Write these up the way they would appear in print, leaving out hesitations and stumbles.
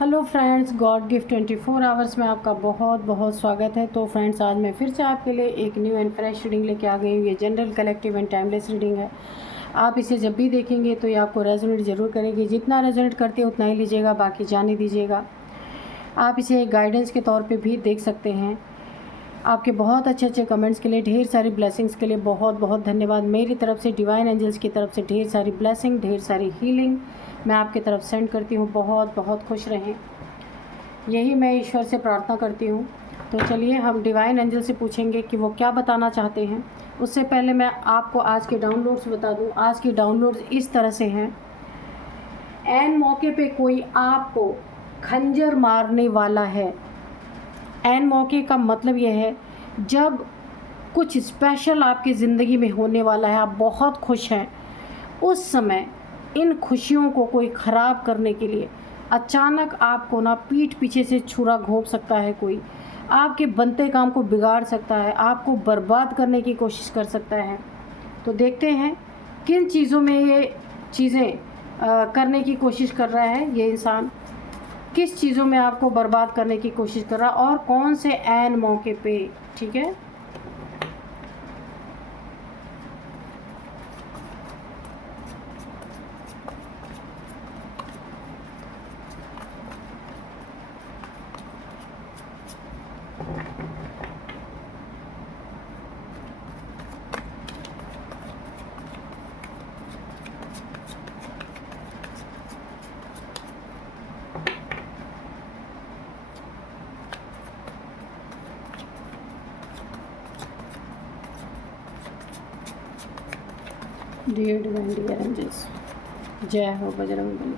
Hello friends, God gift 24 hours में आपका बहुत बहुत स्वागत है। तो फ्रेंड्स, आज मैं फिर से आपके लिए एक न्यू एंड फ्रेश रीडिंग लेके आ गई हूँ। ये general, collective and timeless reading है। आप इसे जब भी देखेंगे तो ये आपको रेजोनेट ज़रूर करेगी। जितना रेजोनेट करते हैं उतना ही लीजिएगा, बाकी जाने दीजिएगा। आप इसे एक गाइडेंस के तौर पर भी देख सकते हैं। आपके बहुत अच्छे अच्छे कमेंट्स के लिए, ढेर सारी ब्लेसिंग्स के लिए बहुत बहुत धन्यवाद। मेरी तरफ से, डिवाइन एंजल्स की तरफ से ढेर सारी ब्लेसिंग, ढेर सारी हीलिंग मैं आपकी तरफ सेंड करती हूँ। बहुत बहुत खुश रहें, यही मैं ईश्वर से प्रार्थना करती हूँ। तो चलिए हम डिवाइन एंजल से पूछेंगे कि वो क्या बताना चाहते हैं। उससे पहले मैं आपको आज के डाउनलोड्स बता दूँ। आज के डाउनलोड्स इस तरह से हैं। ऐन मौके पे कोई आपको खंजर मारने वाला है। ऐन मौके का मतलब यह है जब कुछ स्पेशल आपकी ज़िंदगी में होने वाला है, आप बहुत खुश हैं, उस समय इन खुशियों को कोई ख़राब करने के लिए अचानक आपको ना पीठ पीछे से छुरा घोंप सकता है। कोई आपके बनते काम को बिगाड़ सकता है, आपको बर्बाद करने की कोशिश कर सकता है। तो देखते हैं किन चीज़ों में ये चीज़ें करने की कोशिश कर रहा है ये इंसान, किस चीज़ों में आपको बर्बाद करने की कोशिश कर रहा है और कौन से ऐन मौके पे। ठीक है, डियर डिवाइन, डियर एंजल्स, जय हो Bajrangbali.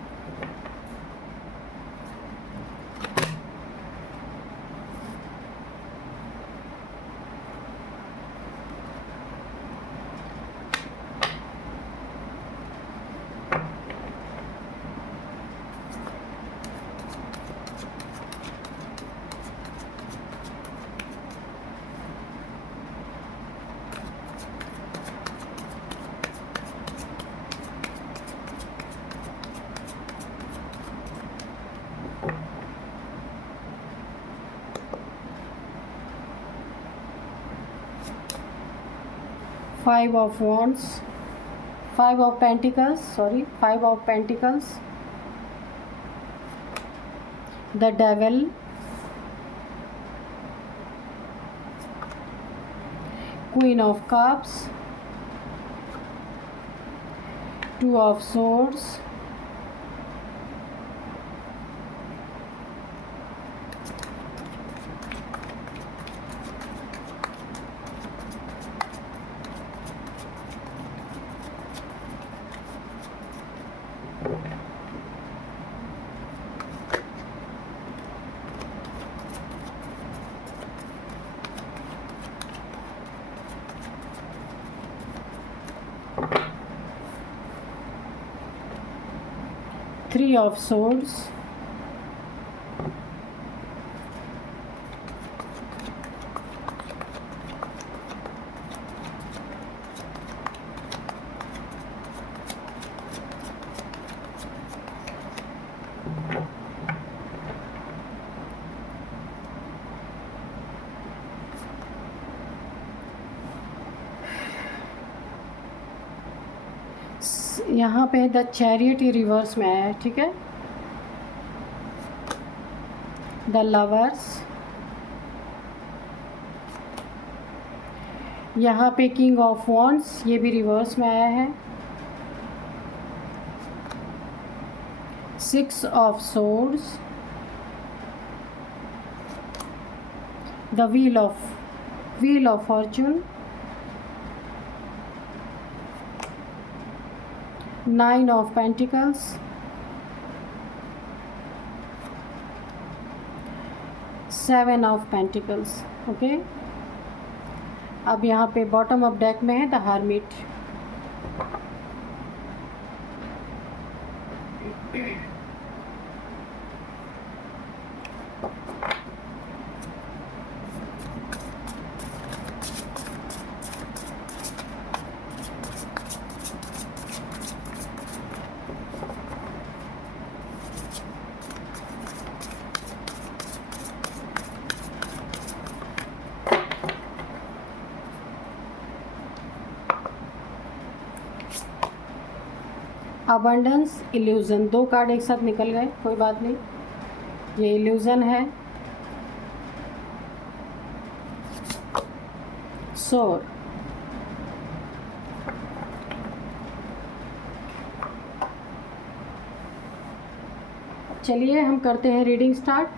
5 of wands, 5 of pentacles, 5 of pentacles, the devil, queen of cups, 2 of swords, Three of swords, यहाँ पे द चैरियट ही रिवर्स में आया है। ठीक है, द लवर्स, यहाँ पे किंग ऑफ वॉन्ड्स, ये भी रिवर्स में आया है। 6 of swords, the wheel of Fortune, 9 of pentacles, 7 of pentacles। Okay, अब यहाँ पे बॉटम ऑफ डेक में है the hermit. Abundance, illusion. 2 card एक साथ निकल गए, कोई बात नहीं, ये इल्यूज़न है। सोर, चलिए हम करते हैं रीडिंग स्टार्ट।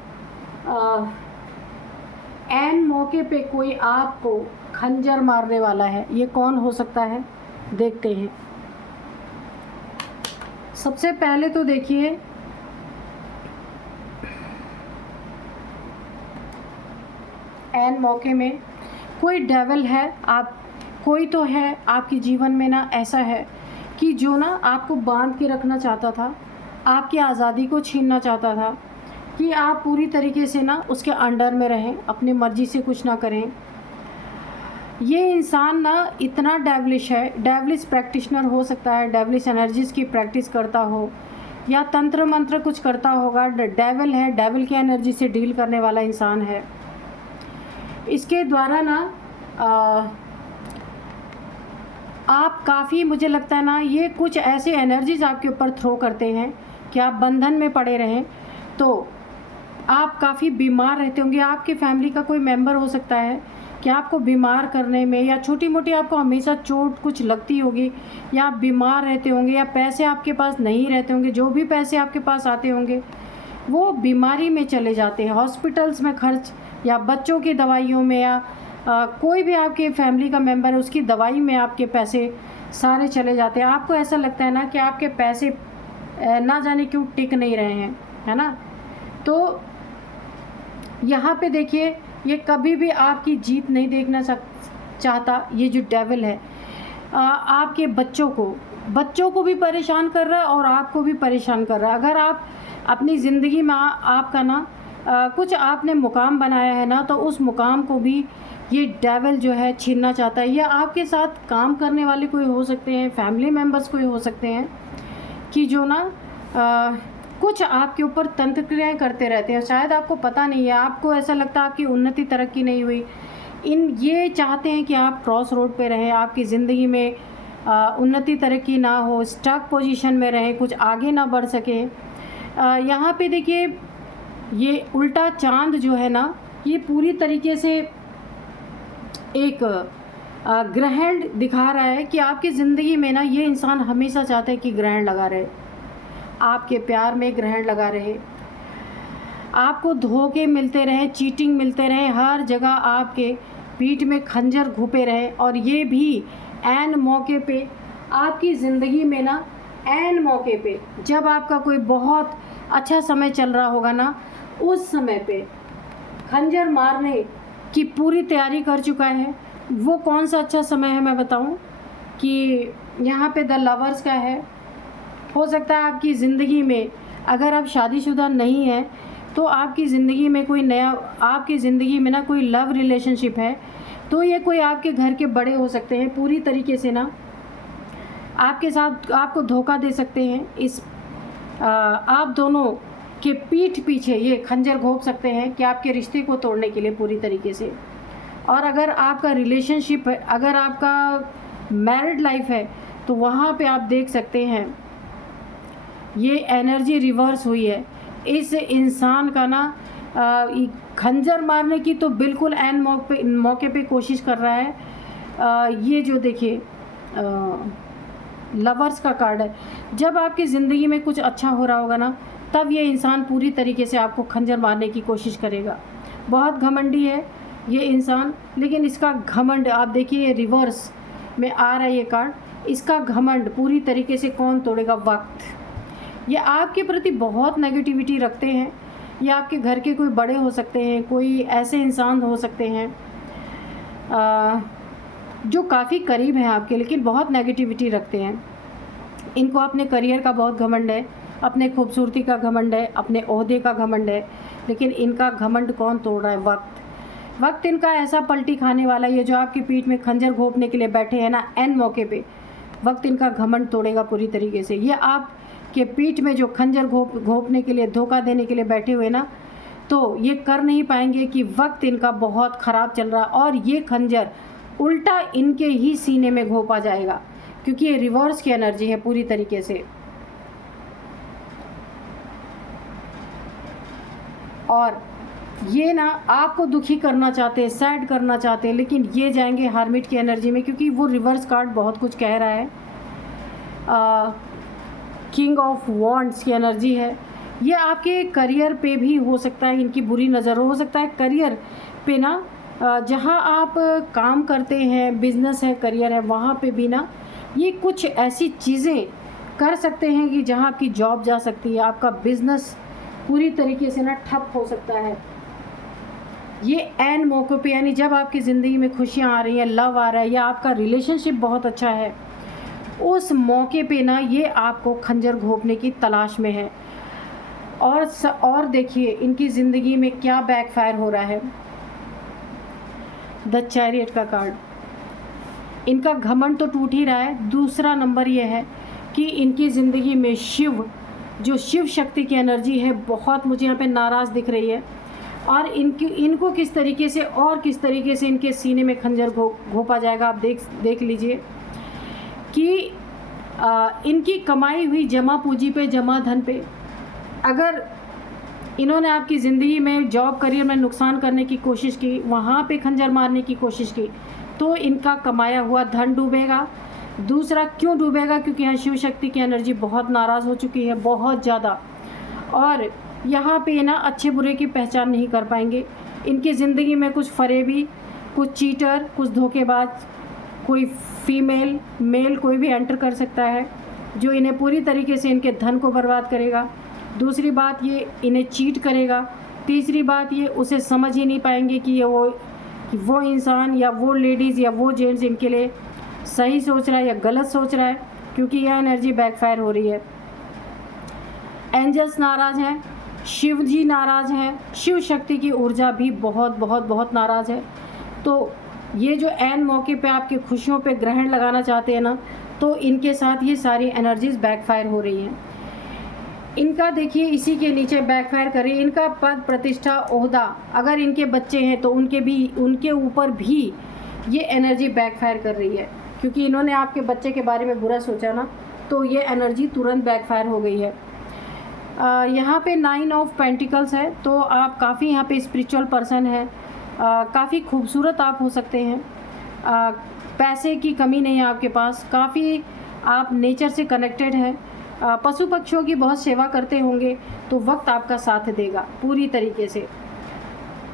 एन मौके पे कोई आपको खंजर मारने वाला है, ये कौन हो सकता है देखते हैं। सबसे पहले तो देखिए, एन मौके में कोई डेविल है, आप कोई तो है आपके जीवन में ना, ऐसा है कि जो ना आपको बांध के रखना चाहता था, आपकी आज़ादी को छीनना चाहता था कि आप पूरी तरीके से ना उसके अंडर में रहें, अपनी मर्ज़ी से कुछ ना करें। ये इंसान ना इतना डेविलिश है, डेविलिश प्रैक्टिशनर हो सकता है, डेविलिश एनर्जीज़ की प्रैक्टिस करता हो या तंत्र मंत्र कुछ करता होगा। डेविल है, डेविल की एनर्जी से डील करने वाला इंसान है। इसके द्वारा ना आप काफ़ी, मुझे लगता है ना, ये कुछ ऐसे एनर्जीज़ आपके ऊपर थ्रो करते हैं कि आप बंधन में पड़े रहें। तो आप काफ़ी बीमार रहते होंगे, आपके फैमिली का कोई मेंबर हो सकता है कि आपको बीमार करने में, या छोटी मोटी आपको हमेशा चोट कुछ लगती होगी, या आप बीमार रहते होंगे, या पैसे आपके पास नहीं रहते होंगे, जो भी पैसे आपके पास आते होंगे वो बीमारी में चले जाते हैं, हॉस्पिटल्स में खर्च, या बच्चों की दवाइयों में, या कोई भी आपके फैमिली का मेंबर है उसकी दवाई में आपके पैसे सारे चले जाते हैं। आपको ऐसा लगता है ना कि आपके पैसे ना जाने क्यों टिक नहीं रहे हैं, है ना। तो यहाँ पे देखिए, ये कभी भी आपकी जीत नहीं देखना चाहता। ये जो डेविल है आपके बच्चों को भी परेशान कर रहा है और आपको भी परेशान कर रहा है। अगर आप अपनी ज़िंदगी में आपका ना कुछ आपने मुकाम बनाया है ना, तो उस मुकाम को भी ये डेविल जो है छीनना चाहता है। या आपके साथ काम करने वाले कोई हो सकते हैं, फैमिली मेम्बर्स कोई हो सकते हैं कि जो ना कुछ आपके ऊपर तंत्र क्रियाएँ करते रहते हैं। शायद आपको पता नहीं है, आपको ऐसा लगता है आपकी उन्नति तरक्की नहीं हुई। ये चाहते हैं कि आप क्रॉस रोड पे रहें, आपकी ज़िंदगी में उन्नति तरक्की ना हो, स्टक पोजीशन में रहें, कुछ आगे ना बढ़ सके। यहाँ पे देखिए, ये उल्टा चांद जो है ना, ये पूरी तरीके से एक ग्रहण दिखा रहा है कि आपकी ज़िंदगी में ना ये इंसान हमेशा चाहता है कि ग्रहण लगा रहे, आपके प्यार में ग्रहण लगा रहे, आपको धोखे मिलते रहे, चीटिंग मिलते रहे, हर जगह आपके पीठ में खंजर घुपे रहे। और ये भी ऐन मौके पे आपकी ज़िंदगी में ना, ऐन मौके पे जब आपका कोई बहुत अच्छा समय चल रहा होगा ना, उस समय पे खंजर मारने की पूरी तैयारी कर चुका है। वो कौन सा अच्छा समय है मैं बताऊं कि यहाँ पे द लवर्स का है। हो सकता है आपकी ज़िंदगी में, अगर आप शादीशुदा नहीं हैं तो आपकी ज़िंदगी में कोई नया, आपकी ज़िंदगी में ना कोई लव रिलेशनशिप है, तो ये कोई आपके घर के बड़े हो सकते हैं, पूरी तरीके से ना आपके साथ आपको धोखा दे सकते हैं। आप दोनों के पीठ पीछे ये खंजर घोंप सकते हैं कि आपके रिश्ते को तोड़ने के लिए पूरी तरीके से। और अगर आपका रिलेशनशिप है, अगर आपका मैरिड लाइफ है, तो वहाँ पे आप देख सकते हैं ये एनर्जी रिवर्स हुई है। इस इंसान का ना खंजर मारने की तो बिल्कुल ऐन मौके पे कोशिश कर रहा है। ये जो देखिए लवर्स का कार्ड है, जब आपकी ज़िंदगी में कुछ अच्छा हो रहा होगा ना, तब ये इंसान पूरी तरीके से आपको खंजर मारने की कोशिश करेगा। बहुत घमंडी है ये इंसान, लेकिन इसका घमंड आप देखिए, ये रिवर्स में आ रहा है ये कार्ड। इसका घमंड पूरी तरीके से कौन तोड़ेगा? वक्त। ये आपके प्रति बहुत नेगेटिविटी रखते हैं। ये आपके घर के कोई बड़े हो सकते हैं, कोई ऐसे इंसान हो सकते हैं जो काफ़ी करीब हैं आपके, लेकिन बहुत नेगेटिविटी रखते हैं। इनको अपने करियर का बहुत घमंड है, अपने खूबसूरती का घमंड है, अपने ओहदे का घमंड है, लेकिन इनका घमंड कौन तोड़ रहा है? वक्त इनका ऐसा पलटी खाने वाला है। ये जो आपकी पीठ में खंजर घोंपने के लिए बैठे हैं ना, एन मौके पे वक्त इनका घमंड तोड़ेगा पूरी तरीके से। ये आपके पीठ में जो खंजर घोंपने के लिए, धोखा देने के लिए बैठे हुए ना, तो ये कर नहीं पाएंगे कि वक्त इनका बहुत ख़राब चल रहा, और ये खंजर उल्टा इनके ही सीने में घोंपा जाएगा, क्योंकि ये रिवर्स की एनर्जी है पूरी तरीके से। और ये ना आपको दुखी करना चाहते हैं, सैड करना चाहते हैं, लेकिन ये जाएंगे हार्मिट की एनर्जी में, क्योंकि वो रिवर्स कार्ड बहुत कुछ कह रहा है। किंग ऑफ वॉन्ड्स की एनर्जी है। ये आपके करियर पे भी हो सकता है, इनकी बुरी नज़र हो सकता है करियर पे ना, जहाँ आप काम करते हैं, बिजनेस है, करियर है, वहाँ पे भी ना ये कुछ ऐसी चीज़ें कर सकते हैं कि जहाँ आपकी जॉब जा सकती है, आपका बिजनेस पूरी तरीके से ना ठप हो सकता है। ये एन मौके पे, यानी जब आपकी ज़िंदगी में खुशियाँ आ रही हैं, लव आ रहा है, या आपका रिलेशनशिप बहुत अच्छा है, उस मौके पे ना ये आपको खंजर घोंपने की तलाश में है। और देखिए इनकी ज़िंदगी में क्या बैकफायर हो रहा है। द चैरियट का कार्ड, इनका घमंड तो टूट ही रहा है। दूसरा नंबर ये है कि इनकी ज़िंदगी में जो शिव शक्ति की एनर्जी है, बहुत मुझे यहाँ पे नाराज़ दिख रही है। और इनको किस तरीके से इनके सीने में खंजर घोंपा जाएगा, आप देख लीजिए कि इनकी कमाई हुई जमा पूंजी पे, जमा धन पे, अगर इन्होंने आपकी ज़िंदगी में जॉब करियर में नुकसान करने की कोशिश की, वहाँ पे खंजर मारने की कोशिश की, तो इनका कमाया हुआ धन डूबेगा। दूसरा क्यों डूबेगा, क्योंकि यहाँ शिव शक्ति की एनर्जी बहुत नाराज़ हो चुकी है, बहुत ज़्यादा। और यहाँ पे ना अच्छे बुरे की पहचान नहीं कर पाएंगे। इनकी ज़िंदगी में कुछ फरेबी, कुछ चीटर, कुछ धोखेबाज, कोई फीमेल मेल कोई भी एंटर कर सकता है, जो इन्हें पूरी तरीके से इनके धन को बर्बाद करेगा। दूसरी बात, ये इन्हें चीट करेगा। तीसरी बात, ये उसे समझ ही नहीं पाएंगे कि वो इंसान या वो लेडीज़ या वो जेंट्स इनके लिए सही सोच रहा है या गलत सोच रहा है, क्योंकि यह एनर्जी बैकफायर हो रही है। एंजल्स नाराज़ हैं, शिव जी नाराज़ हैं, शिव शक्ति की ऊर्जा भी बहुत बहुत बहुत नाराज़ है। तो ये जो एन मौके पे आपकी खुशियों पे ग्रहण लगाना चाहते हैं ना, तो इनके साथ ये सारी एनर्जीज़ बैकफायर हो रही हैं। इनका देखिए इसी के नीचे बैकफायर कर रही है। इनका पद, प्रतिष्ठा, ओहदा, अगर इनके बच्चे हैं तो उनके ऊपर भी ये एनर्जी बैकफायर कर रही है, क्योंकि इन्होंने आपके बच्चे के बारे में बुरा सोचा ना, तो ये एनर्जी तुरंत बैकफायर हो गई है। यहाँ पे 9 ऑफ पेंटिकल्स है, तो आप काफ़ी यहाँ पे स्पिरिचुअल पर्सन है, काफ़ी खूबसूरत आप हो सकते हैं। पैसे की कमी नहीं है आपके पास, काफ़ी आप नेचर से कनेक्टेड हैं, पशु पक्षियों की बहुत सेवा करते होंगे, तो वक्त आपका साथ देगा पूरी तरीके से,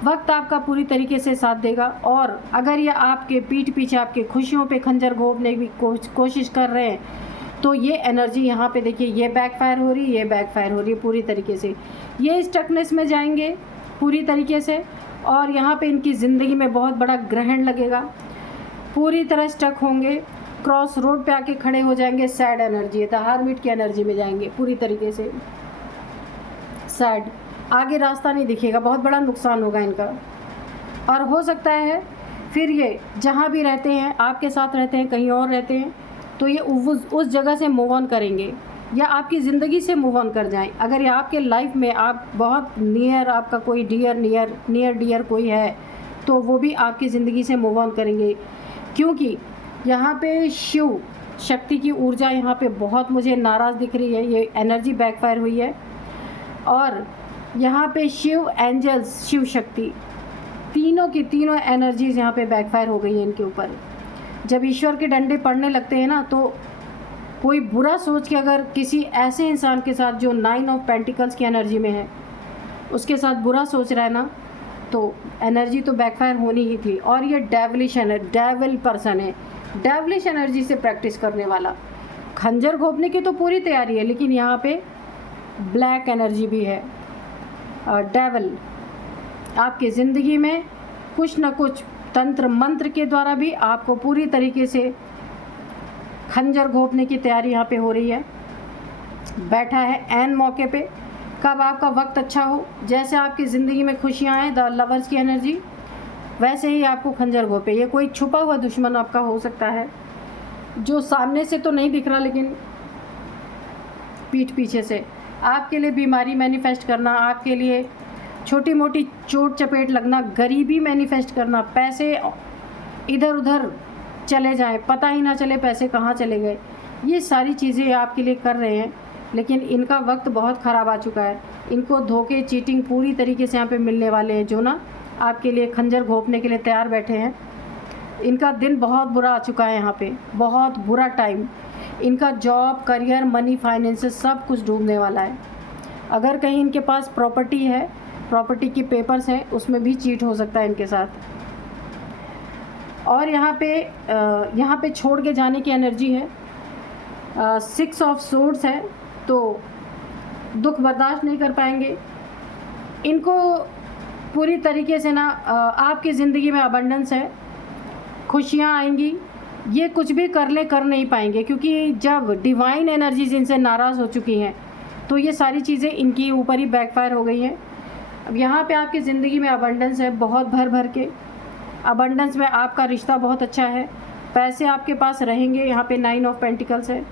वक्त आपका पूरी तरीके से साथ देगा। और अगर ये आपके पीठ पीछे आपके खुशियों पे खंजर घोंपने की कोशिश कर रहे हैं, तो ये एनर्जी यहाँ पे देखिए ये बैकफायर हो रही है, ये बैकफायर हो रही है पूरी तरीके से। ये स्टकनेस में जाएंगे पूरी तरीके से, और यहाँ पे इनकी ज़िंदगी में बहुत बड़ा ग्रहण लगेगा, पूरी तरह स्टक होंगे, क्रॉस रोड पे आके खड़े हो जाएंगे। सैड एनर्जी है, द हर्मिट की एनर्जी में जाएंगे पूरी तरीके से, सैड, आगे रास्ता नहीं दिखेगा, बहुत बड़ा नुकसान होगा इनका। और हो सकता है फिर ये जहाँ भी रहते हैं, आपके साथ रहते हैं, कहीं और रहते हैं, तो ये उस जगह से मूव ऑन करेंगे, या आपकी ज़िंदगी से मूव ऑन कर जाएं। अगर ये आपके लाइफ में आप बहुत नियर, आपका कोई नियर डियर कोई है, तो वो भी आपकी ज़िंदगी से मूव ऑन करेंगे, क्योंकि यहाँ पे शिव शक्ति की ऊर्जा यहाँ पे बहुत मुझे नाराज़ दिख रही है, ये एनर्जी बैकफायर हुई है। और यहाँ पे शिव, एंजल्स, शिव शक्ति, तीनों की तीनों एनर्जीज़ यहाँ पे बैकफायर हो गई है इनके ऊपर। जब ईश्वर के डंडे पड़ने लगते हैं ना, तो कोई बुरा सोच के अगर किसी ऐसे इंसान के साथ जो 9 ऑफ पेंटिकल्स की एनर्जी में है, उसके साथ बुरा सोच रहा है ना, तो एनर्जी तो बैकफायर होनी ही थी। और ये डेविल पर्सन है, डेविलिश एनर्जी से प्रैक्टिस करने वाला, खंजर घोंपने की तो पूरी तैयारी है, लेकिन यहाँ पे ब्लैक एनर्जी भी है। डेविल आपकी ज़िंदगी में कुछ न कुछ तंत्र मंत्र के द्वारा भी आपको पूरी तरीके से खंजर घोंपने की तैयारी यहाँ पे हो रही है। बैठा है एन मौके पे, कब आपका वक्त अच्छा हो, जैसे आपकी ज़िंदगी में खुशियाँ आए, द लवर्स की एनर्जी, वैसे ही आपको खंजर घोंपे। ये कोई छुपा हुआ दुश्मन आपका हो सकता है, जो सामने से तो नहीं दिख रहा, लेकिन पीठ पीछे से आपके लिए बीमारी मैनिफेस्ट करना, आपके लिए छोटी मोटी चोट चपेट लगना, गरीबी मैनिफेस्ट करना, पैसे इधर उधर चले जाएं, पता ही ना चले पैसे कहाँ चले गए, ये सारी चीज़ें आपके लिए कर रहे हैं। लेकिन इनका वक्त बहुत ख़राब आ चुका है। इनको धोखे, चीटिंग पूरी तरीके से यहाँ पे मिलने वाले हैं, जो ना आपके लिए खंजर घोंपने के लिए तैयार बैठे हैं। इनका दिन बहुत बुरा आ चुका है, यहाँ पे बहुत बुरा टाइम। इनका जॉब, करियर, मनी, फाइनेंसेस सब कुछ डूबने वाला है। अगर कहीं इनके पास प्रॉपर्टी है, प्रॉपर्टी के पेपर्स हैं, उसमें भी चीट हो सकता है इनके साथ। और यहाँ पे छोड़ के जाने की एनर्जी है। 6 ऑफ सोर्ड्स है, तो दुख बर्दाश्त नहीं कर पाएंगे। इनको पूरी तरीके से ना आपकी ज़िंदगी में अबंडेंस है, खुशियाँ आएंगी। ये कुछ भी कर नहीं पाएंगे, क्योंकि जब डिवाइन एनर्जीज इनसे नाराज़ हो चुकी हैं तो ये सारी चीज़ें इनके ऊपर ही बैकफायर हो गई हैं। अब यहाँ पे आपकी ज़िंदगी में अबंडेंस है, बहुत भर भर के अबंडेंस में। आपका रिश्ता बहुत अच्छा है, पैसे आपके पास रहेंगे। यहाँ पे 9 ऑफ पेंटिकल्स है,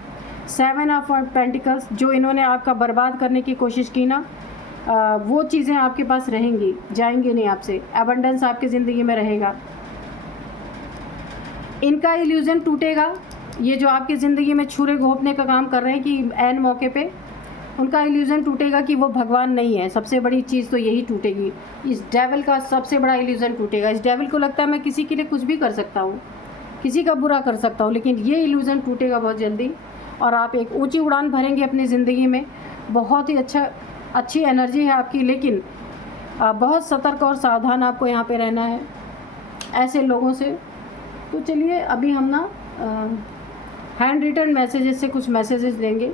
7 ऑफ पेंटिकल्स। जो इन्होंने आपका बर्बाद करने की कोशिश की ना, वो चीज़ें आपके पास रहेंगी, जाएंगे नहीं आपसे। अबंडेंस आपकी ज़िंदगी में रहेगा। इनका इल्यूज़न टूटेगा। ये जो आपकी ज़िंदगी में छुरे घोंपने का काम कर रहे हैं कि ऐन मौके पे, उनका इल्यूज़न टूटेगा कि वो भगवान नहीं है। सबसे बड़ी चीज़ तो यही टूटेगी। इस डेविल का सबसे बड़ा इल्यूज़न टूटेगा। इस डेविल को लगता है मैं किसी के लिए कुछ भी कर सकता हूँ, किसी का बुरा कर सकता हूँ, लेकिन ये इल्यूज़न टूटेगा बहुत जल्दी और आप एक ऊंची उड़ान भरेंगे अपनी ज़िंदगी में। बहुत ही अच्छी एनर्जी है आपकी, लेकिन बहुत सतर्क और सावधान आपको यहाँ पे रहना है ऐसे लोगों से। तो चलिए अभी हम ना हैंड रिटन मैसेजेस से कुछ मैसेजेस देंगे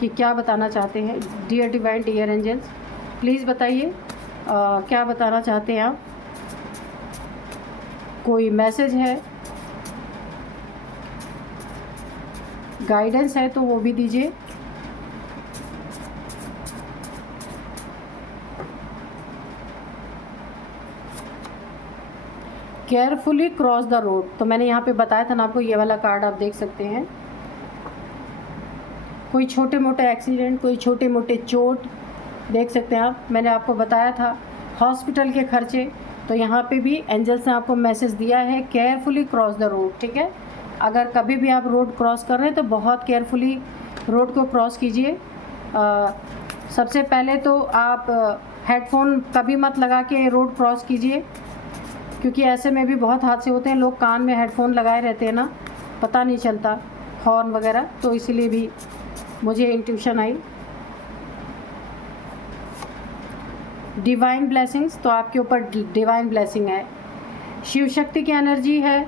कि क्या बताना चाहते हैं। Dear divine, dear angels, please बताइए क्या बताना चाहते हैं आप। कोई मैसेज है, गाइडेंस है तो वो भी दीजिए। केयरफुली क्रॉस द रोड, तो मैंने यहाँ पे बताया था ना आपको, ये वाला कार्ड आप देख सकते हैं। कोई छोटे मोटे एक्सीडेंट, कोई छोटे मोटे चोट देख सकते हैं आप। मैंने आपको बताया था हॉस्पिटल के खर्चे, तो यहाँ पे भी एंजल्स ने आपको मैसेज दिया है केयरफुली क्रॉस द रोड। ठीक है, अगर कभी भी आप रोड क्रॉस कर रहे हैं तो बहुत केयरफुली रोड को क्रॉस कीजिए। सबसे पहले तो आप हेडफोन कभी मत लगा के रोड क्रॉस कीजिए, क्योंकि ऐसे में भी बहुत हादसे होते हैं। लोग कान में हेडफोन लगाए रहते हैं ना, पता नहीं चलता, हॉर्न वगैरह, तो इसीलिए भी मुझे इंट्यूशन आई। डिवाइन ब्लेसिंग्स, तो आपके ऊपर डिवाइन ब्लेसिंग है। शिव शक्ति की एनर्जी है,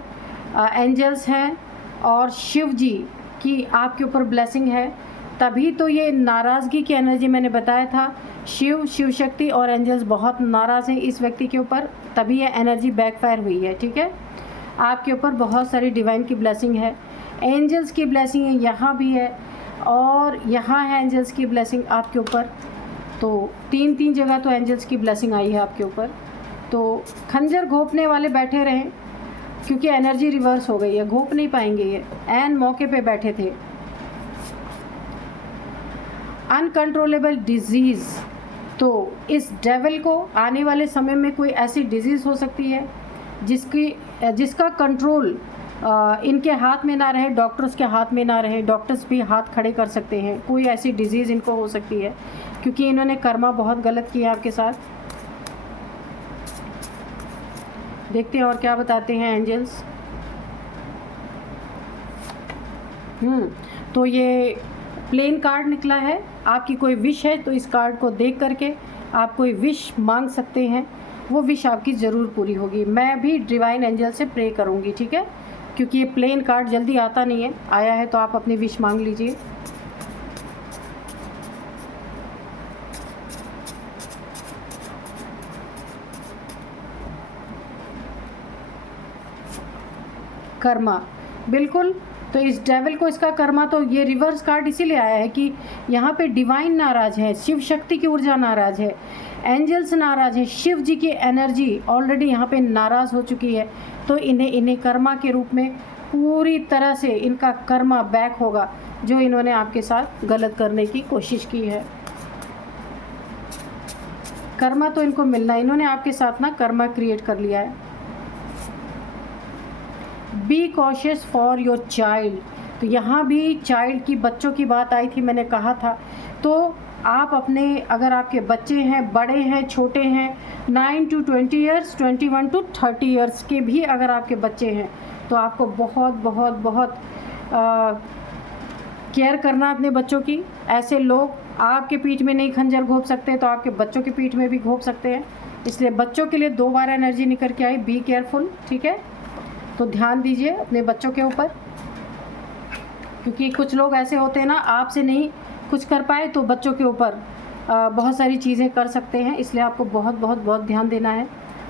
एंजल्स हैं और शिव जी की आपके ऊपर ब्लेसिंग है। तभी तो ये नाराज़गी की एनर्जी मैंने बताया था। शिव शक्ति और एंजल्स बहुत नाराज़ हैं इस व्यक्ति के ऊपर, तभी ये एनर्जी बैकफायर हुई है। ठीक है, आपके ऊपर बहुत सारी डिवाइन की ब्लेसिंग है, एंजल्स की ब्लेसिंग है, यहाँ भी है और यहाँ है एंजल्स की ब्लेसिंग आपके ऊपर। तो तीन जगह तो एंजल्स की ब्लेसिंग आई है आपके ऊपर। तो खंजर घोंपने वाले बैठे रहें, क्योंकि एनर्जी रिवर्स हो गई है, घोंप नहीं पाएंगे ये, एन मौके पे बैठे थे। अनकंट्रोलेबल डिजीज़, तो इस डेविल को आने वाले समय में कोई ऐसी डिजीज़ हो सकती है जिसका कंट्रोल इनके हाथ में ना रहे, डॉक्टर्स के हाथ में ना रहे। डॉक्टर्स भी हाथ खड़े कर सकते हैं, कोई ऐसी डिजीज़ इनको हो सकती है, क्योंकि इन्होंने कर्मा बहुत गलत किया आपके साथ। देखते हैं और क्या बताते हैं एंजल्स। तो ये प्लेन कार्ड निकला है। आपकी कोई विश है तो इस कार्ड को देख करके आप कोई विश मांग सकते हैं, वो विश आपकी ज़रूर पूरी होगी। मैं भी डिवाइन एंजल से प्रे करूँगी, ठीक है, क्योंकि ये प्लेन कार्ड जल्दी आता नहीं है, आया है तो आप अपनी विश मांग लीजिए। कर्मा, बिल्कुल। तो इस डेविल को इसका कर्मा, तो ये रिवर्स कार्ड इसीलिए आया है कि यहाँ पे डिवाइन नाराज़ है, शिव शक्ति की ऊर्जा नाराज़ है, एंजल्स नाराज़ है, शिव जी की एनर्जी ऑलरेडी यहाँ पे नाराज़ हो चुकी है। तो इन्हें कर्मा के रूप में पूरी तरह से इनका कर्मा बैक होगा, जो इन्होंने आपके साथ गलत करने की कोशिश की है। कर्मा तो इनको मिलना, इन्होंने आपके साथ ना कर्मा क्रिएट कर लिया है। Be cautious for your child, तो यहाँ भी चाइल्ड की, बच्चों की बात आई थी। मैंने कहा था तो आप अपने, अगर आपके बच्चे हैं, बड़े हैं, छोटे हैं, 9 to 20 ईयर्स, 21 to 30 ईयर्स के भी अगर आपके बच्चे हैं, तो आपको बहुत बहुत बहुत केयर करना अपने बच्चों की। ऐसे लोग आपके पीठ में नहीं खंजर घोंप सकते तो आपके बच्चों के पीठ में भी घोंप सकते हैं, इसलिए बच्चों के लिए 2 बार एनर्जी निकल के आई। बी केयरफुल, ठीक है। तो ध्यान दीजिए अपने बच्चों के ऊपर, क्योंकि कुछ लोग ऐसे होते हैं ना, आपसे नहीं कुछ कर पाए तो बच्चों के ऊपर बहुत सारी चीज़ें कर सकते हैं, इसलिए आपको बहुत बहुत बहुत ध्यान देना है।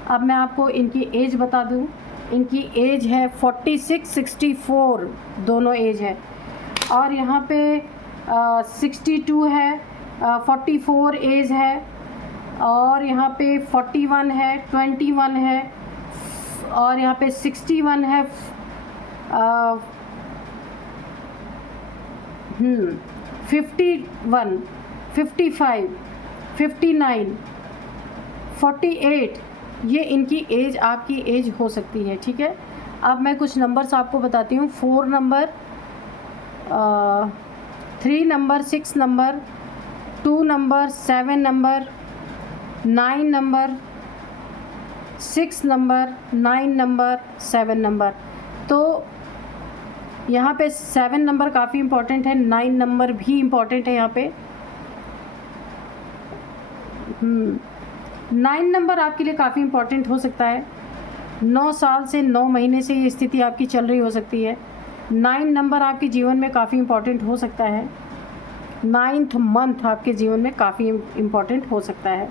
अब मैं आपको इनकी एज बता दूं, इनकी एज है 46, 64 दोनों एज है, और यहाँ पे 62 है, 44 एज है, और यहाँ पे 41 है, 21 है, और यहाँ पे 61 है, 51, 55, 59, 48, ये इनकी एज, आपकी एज हो सकती है, ठीक है। अब मैं कुछ नंबर्स आपको बताती हूँ। 4 number, 3 number, 6 number, 2 number, 7 number, 9 number, 6 number, 9 number, 7 number. तो यहाँ पे 7 नंबर काफ़ी इम्पोर्टेंट है, 9 नंबर भी इम्पोर्टेंट है यहाँ पे। 9 नंबर आपके लिए काफ़ी इम्पोर्टेंट हो सकता है। 9 साल से 9 महीने से ये स्थिति आपकी चल रही हो सकती है। 9 नंबर आपके जीवन में काफ़ी इम्पोर्टेंट हो सकता है। 9th मंथ आपके जीवन में काफ़ी इम्पोर्टेंट हो सकता है।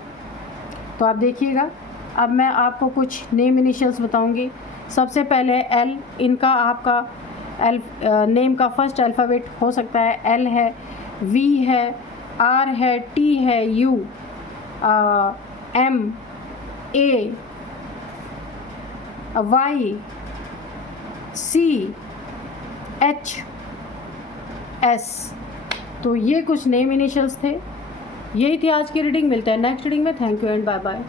तो आप देखिएगा, अब मैं आपको कुछ नेम इनिशियल्स बताऊंगी। सबसे पहले एल, इनका आपका एल नेम का फर्स्ट अल्फ़ाबेट हो सकता है। एल है, वी है, आर है, टी है, U, M, A, Y, C, H, S. तो ये कुछ नेम इनिशियल्स थे। यही थी आज की रीडिंग। मिलता है नेक्स्ट रीडिंग में। Thank you and bye bye.